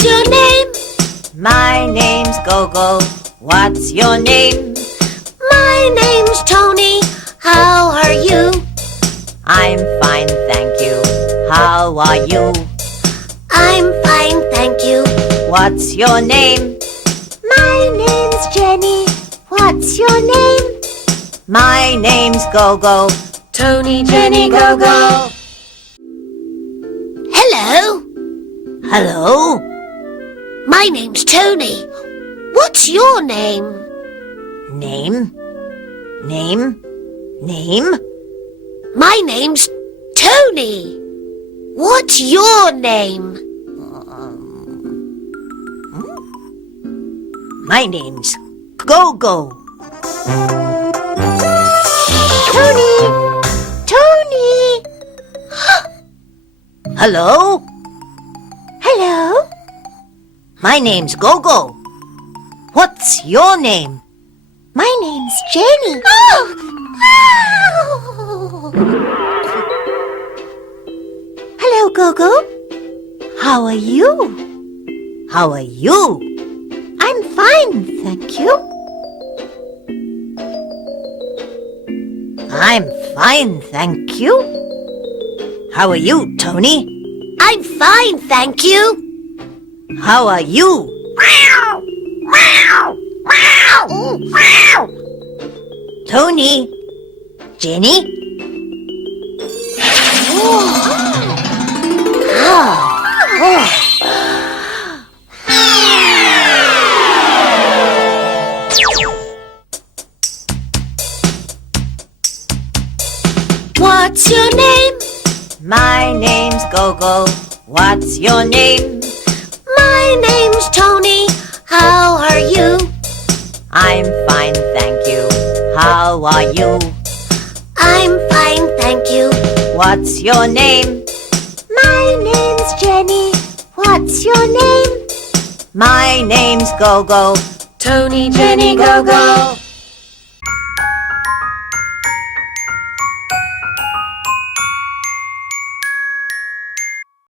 What's your name? My name's Gogo. What's your name? My name's Tony. How are you? I'm fine, thank you. How are you? I'm fine, thank you. What's your name? My name's Jenny. What's your name? My name's Gogo. Tony, Jenny, Gogo. Hello. Hello? My name's Tony. What's your name? Name? Name? Name? My name's Tony. What's your name? My name's Gogo. Tony! Tony! Hello? Hello? My name's Gogo. What's your name? My name's Jenny. Hello, Gogo. How are you? How are you? I'm fine, thank you. I'm fine, thank you. How are you, Tony? I'm fine, thank you. How are you? Tony? Jenny? What's your name? My name's Gogo. What's your name? My name's Tony. How are you? I'm fine, thank you. How are you? I'm fine, thank you. What's your name? My name's Jenny. What's your name? My name's Gogo. Tony, Jenny, Gogo.